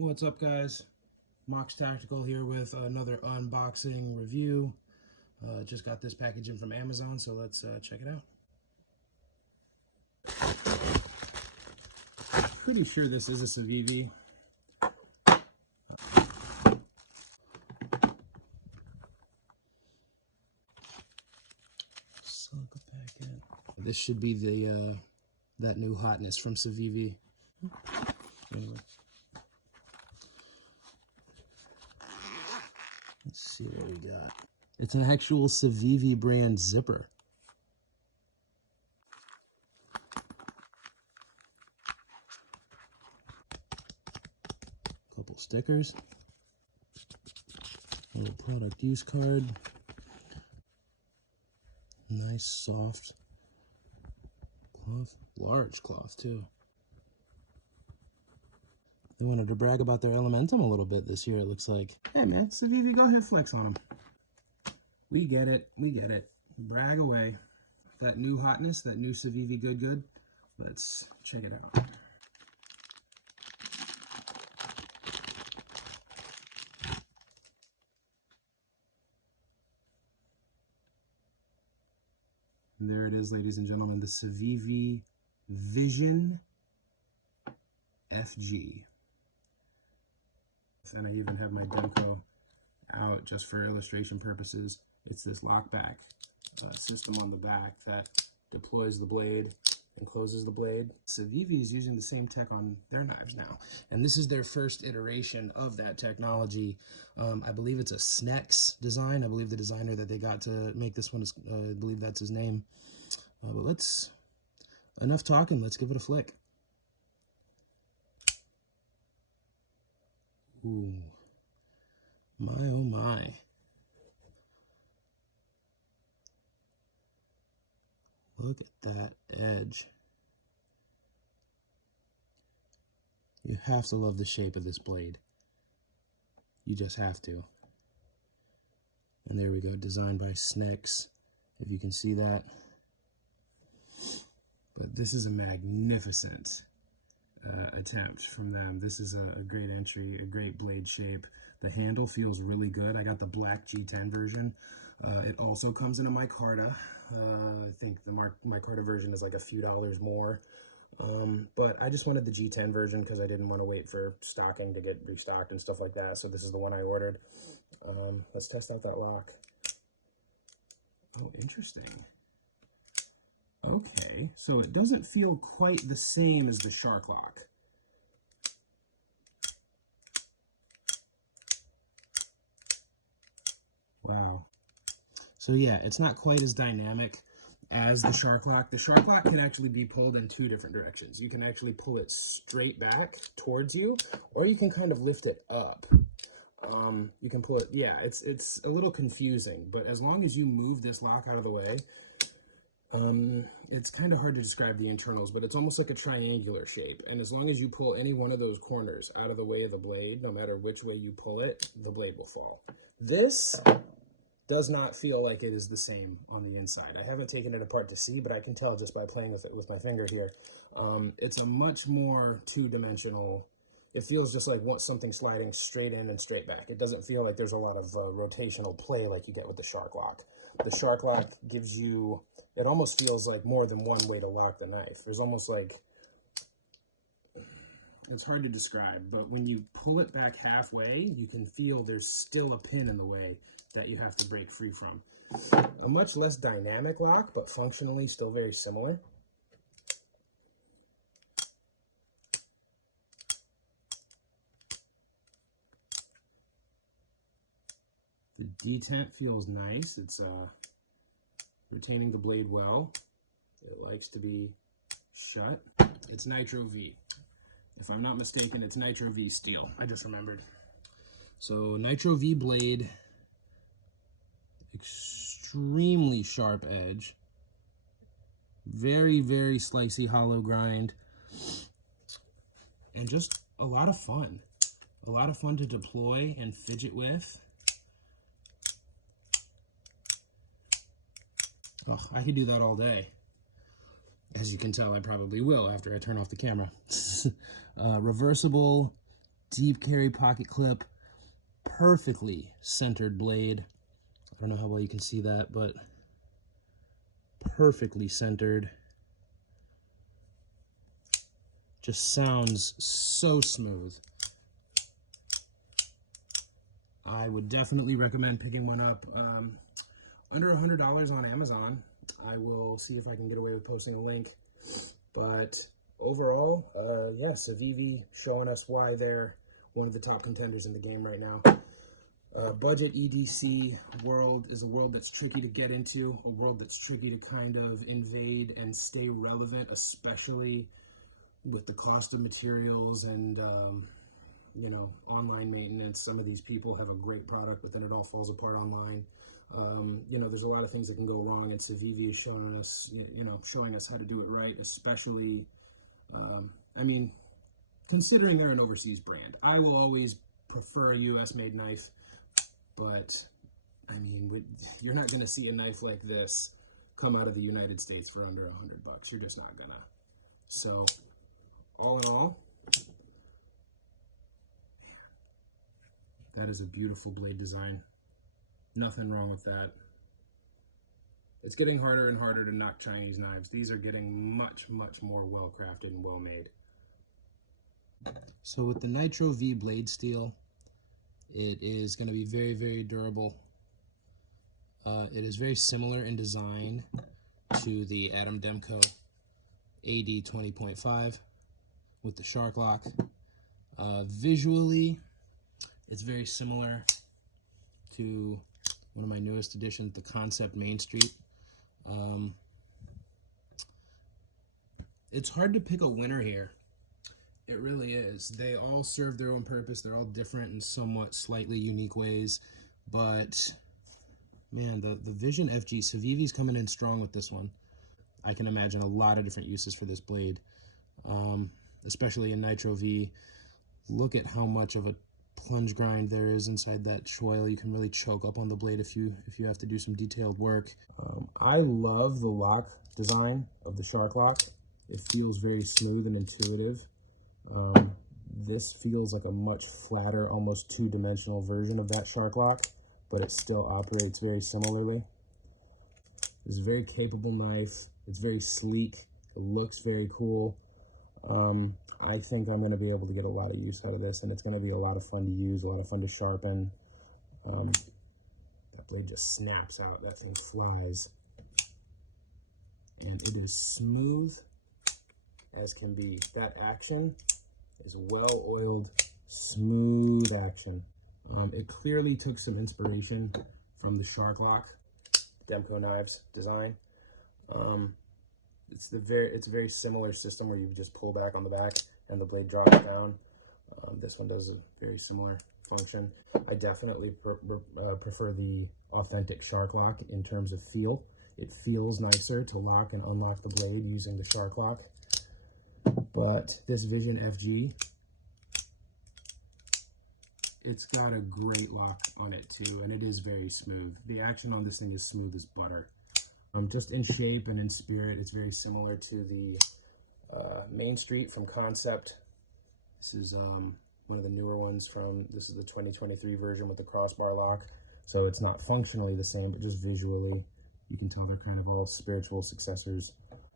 What's up, guys? Mox Tactical here with another unboxing review. Just got this package in from Amazon, so let's check it out. Pretty sure this is a Civivi. Silica packet. This should be the that new hotness from Civivi. Let's see what we got. It's an actual Civivi brand zipper. Couple stickers. A little product use card. Nice soft cloth. Large cloth too. They wanted to brag about their Elementum a little bit this year, it looks like. Hey man, Civivi, go ahead, flex on them. We get it, we get it. Brag away. That new hotness, that new Civivi good. Let's check it out. And there it is, ladies and gentlemen, the Civivi Vision FG. And I even have my Demco out just for illustration purposes. It's this lockback system on the back that deploys the blade and closes the blade. Civivi is using the same tech on their knives now, and this is their first iteration of that technology. I believe it's a Snecx design. I believe the designer that they got to make this one is, I believe that's his name. But enough talking, let's give it a flick. Ooh, my oh my. Look at that edge. You have to love the shape of this blade. You just have to. And there we go, designed by Snecx, if you can see that. But this is a magnificent attempt from them. This is a great entry, a great blade shape. The handle feels really good. I got the black G10 version. It also comes in a micarta. I think the micarta version is like a few dollars more. But I just wanted the G10 version because I didn't want to wait for stocking to get restocked and stuff like that. So this is the one I ordered. Let's test out that lock. Oh, interesting. Okay, so it doesn't feel quite the same as the Shark Lock. Wow. So yeah, it's not quite as dynamic as the Shark Lock. The Shark Lock can actually be pulled in two different directions. You can actually pull it straight back towards you, or you can kind of lift it up. You can pull it, yeah, it's a little confusing, but as long as you move this lock out of the way, it's kind of hard to describe the internals, but it's almost like a triangular shape. And as long as you pull any one of those corners out of the way of the blade, no matter which way you pull it, the blade will fall. This does not feel like it is the same on the inside. I haven't taken it apart to see, but I can tell just by playing with it with my finger here. It's a much more two-dimensional. It feels just like something sliding straight in and straight back. It doesn't feel like there's a lot of rotational play like you get with the Shark Lock. The Shark Lock gives you, it almost feels like more than one way to lock the knife. There's almost like, it's hard to describe, but when you pull it back halfway, you can feel there's still a pin in the way that you have to break free from. A much less dynamic lock, but functionally still very similar. The detent feels nice. It's retaining the blade well. It likes to be shut. It's Nitro-V. If I'm not mistaken, it's Nitro-V steel. I just remembered. So Nitro-V blade, extremely sharp edge, very, very slicey hollow grind, and just a lot of fun. A lot of fun to deploy and fidget with. Oh, I could do that all day. As you can tell, I probably will after I turn off the camera. Reversible Deep carry pocket clip, perfectly centered blade. I don't know how well you can see that, but perfectly centered. Just sounds so smooth. I would definitely recommend picking one up. Under $100 on Amazon. I will see if I can get away with posting a link. But overall, yeah, Civivi showing us why they're one of the top contenders in the game right now. Budget EDC world is a world that's tricky to get into, a world that's tricky to kind of invade and stay relevant, especially with the cost of materials and you know, online maintenance. Some of these people have a great product, but then it all falls apart online. You know, there's a lot of things that can go wrong, and Civivi is showing us, you know, showing us how to do it right, especially, I mean, considering they're an overseas brand. I will always prefer a US-made knife, but, I mean, you're not going to see a knife like this come out of the United States for under $100. You're just not gonna. So, all in all, that is a beautiful blade design. Nothing wrong with that. It's getting harder and harder to knock Chinese knives. These are getting much, much more well-crafted and well-made. So with the Nitro-V blade steel, it is going to be very, very durable. It is very similar in design to the Adam Demko AD 20.5 with the shark lock. Visually, it's very similar to one of my newest additions, the Concept Main Street. It's hard to pick a winner here. It really is. They all serve their own purpose. They're all different in somewhat slightly unique ways. But, man, the Vision FG, Civivi's coming in strong with this one. I can imagine a lot of different uses for this blade, especially in Nitro-V. Look at how much of a plunge grind there is inside that choil. You can really choke up on the blade if you have to do some detailed work. I love the lock design of the shark lock. It feels very smooth and intuitive. This feels like a much flatter, almost two-dimensional version of that shark lock, but it still operates very similarly. It's a very capable knife. It's very sleek. It looks very cool. I think I'm going to be able to get a lot of use out of this, and it's going to be a lot of fun to use, a lot of fun to sharpen. That blade just snaps out. That thing flies. And it is smooth as can be. That action is well-oiled, smooth action. It clearly took some inspiration from the shark lock Demko knives design. It's a very similar system where you just pull back on the back and the blade drops down. This one does a very similar function. I definitely prefer the authentic shark lock in terms of feel. It feels nicer to lock and unlock the blade using the shark lock. But this Vision FG, it's got a great lock on it too, and it is very smooth. The action on this thing is smooth as butter. Just in shape and in spirit, it's very similar to the Main Street from Concept. This is one of the newer ones this is the 2023 version with the crossbar lock. So it's not functionally the same, but just visually, you can tell they're kind of all spiritual successors.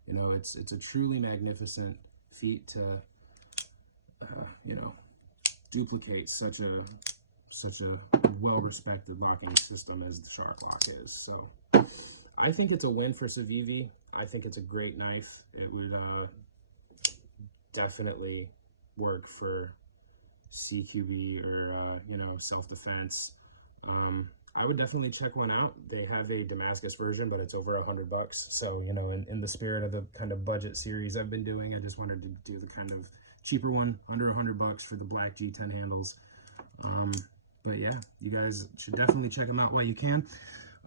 You know, it's a truly magnificent feat to, you know, duplicate such a well-respected locking system as the shark lock is. So I think it's a win for Civivi. I think it's a great knife. It would definitely work for CQB or, you know, self-defense. I would definitely check one out. They have a Damascus version, but it's over $100. So, you know, in the spirit of the kind of budget series I've been doing, I just wanted to do the kind of cheaper one, under $100 for the black G10 handles. But yeah, you guys should definitely check them out while you can.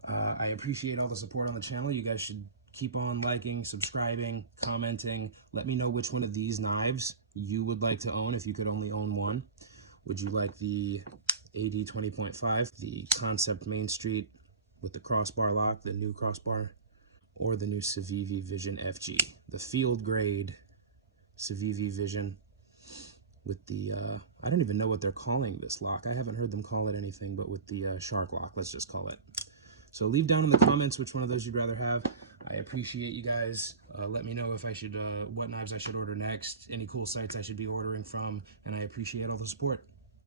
I appreciate all the support on the channel. You guys should keep on liking, subscribing, commenting. Let me know which one of these knives you would like to own if you could only own one. Would you like the AD 20.5, the Concept Main Street with the crossbar lock, the new crossbar, or the new Civivi Vision FG, the field grade Civivi Vision? with the, I don't even know what they're calling this lock. I haven't heard them call it anything but with the shark lock, let's just call it. So leave down in the comments which one of those you'd rather have. I appreciate you guys. Let me know if I should, what knives I should order next, any cool sites I should be ordering from, and I appreciate all the support.